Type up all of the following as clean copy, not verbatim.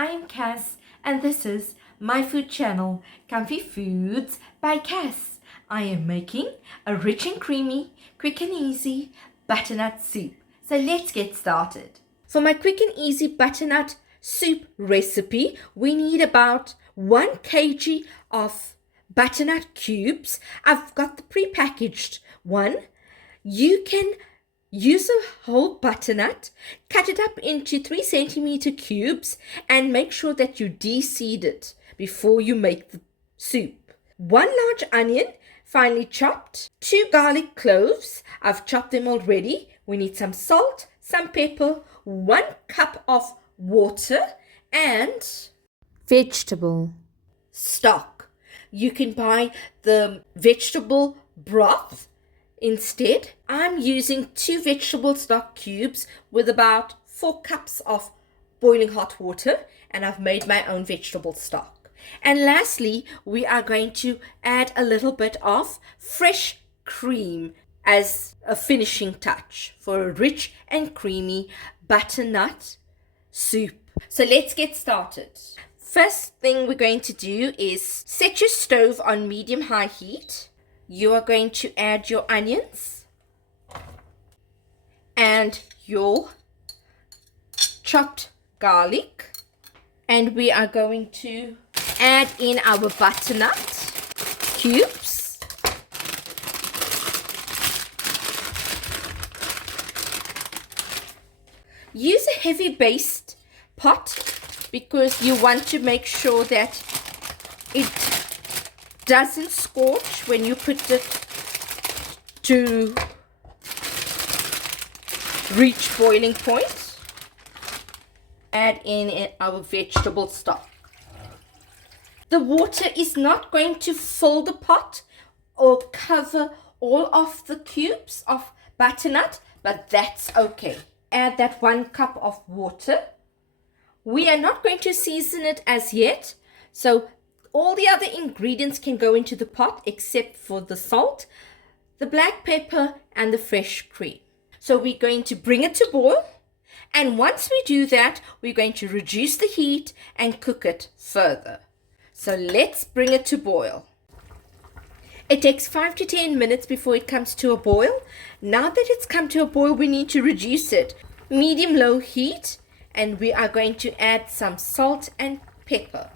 I am Cass and this is my food channel, Comfy Foods by Cass. I am making a rich and creamy, quick and easy butternut soup. So let's get started. For my quick and easy butternut soup recipe, we need about 1 kg of butternut cubes. I've got the pre-packaged one. You can use a whole butternut, cut it up into 3 centimeter cubes and make sure that you de-seed it before you make the soup. 1 large onion, finely chopped. 2 garlic cloves, I've chopped them already. We need some salt, some pepper, 1 cup of water and vegetable stock. You can buy the vegetable broth instead. I'm using 2 vegetable stock cubes with about 4 cups of boiling hot water, and I've made my own vegetable stock. And lastly, we are going to add a little bit of fresh cream as a finishing touch for a rich and creamy butternut soup. So let's get started. First thing we're going to do is set your stove on medium-high heat. You are going to add your onions and your chopped garlic, and we are going to add in our butternut cubes. Use a heavy based pot because you want to make sure that it doesn't scorch when you put it to reach boiling point. Add in our vegetable stock. The water is not going to fill the pot or cover all of the cubes of butternut, but that's okay. Add that 1 cup of water. We are not going to season it as yet, so all the other ingredients can go into the pot except for the salt, the black pepper, and the fresh cream. So we're going to bring it to boil. And once we do that, we're going to reduce the heat and cook it further. So let's bring it to boil. It takes 5 to 10 minutes before it comes to a boil. Now that it's come to a boil, we need to reduce it. Medium-low heat. And we are going to add some salt and pepper.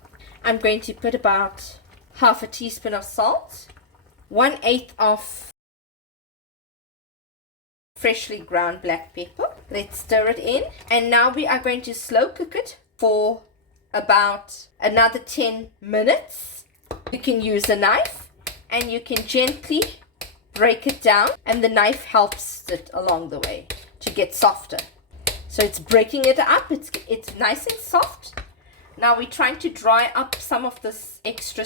I'm going to put about half a teaspoon of salt, 1/8 of freshly ground black pepper. Let's stir it in. And now we are going to slow cook it for about another 10 minutes. You can use a knife and you can gently break it down, and the knife helps it along the way to get softer. So it's breaking it up. It's nice and soft. Now we're trying to dry up some of this extra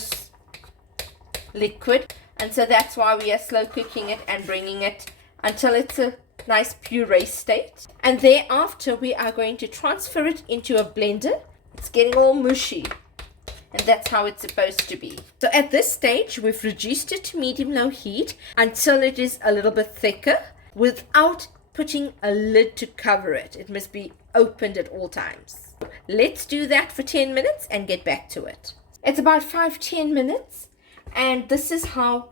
liquid, and so that's why we are slow cooking it and bringing it until it's a nice puree state. And thereafter we are going to transfer it into a blender. It's getting all mushy, and that's how it's supposed to be. So at this stage we've reduced it to medium-low heat until it is a little bit thicker without putting a lid to cover it. It must be opened at all times. Let's do that for 10 minutes and get back to it. It's about 5-10 minutes, and this is how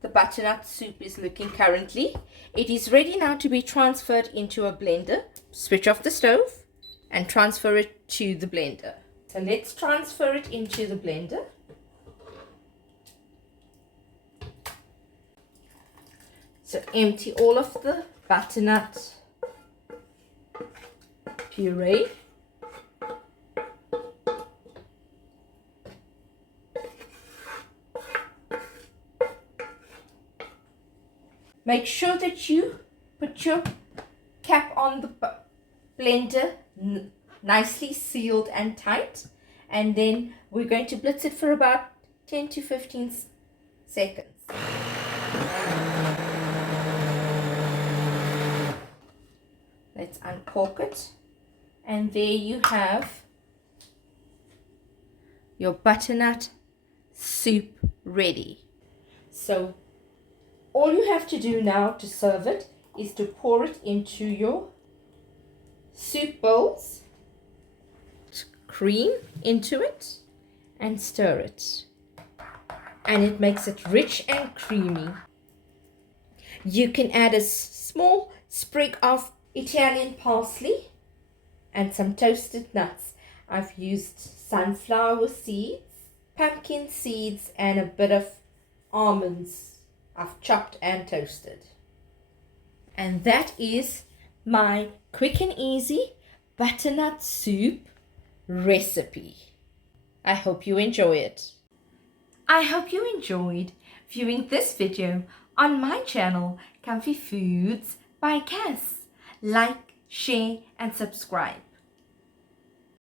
the butternut soup is looking currently. It is ready now to be transferred into a blender. Switch off the stove and transfer it to the blender. So let's transfer it into the blender. So empty all of the butternut puree. Make sure that you put your cap on the blender nicely sealed and tight, and then we're going to blitz it for about 10 to 15 seconds. Let's uncork it, and there you have your butternut soup ready. So all you have to do now to serve it is to pour it into your soup bowls. cream into it and stir it. And it makes it rich and creamy. You can add a small sprig of Italian parsley and some toasted nuts. I've used sunflower seeds, pumpkin seeds, and a bit of almonds I've chopped and toasted. And that is my quick and easy butternut soup recipe. I hope you enjoy it. I hope you enjoyed viewing this video on my channel, Comfy Foods by Cass. Like, share and subscribe.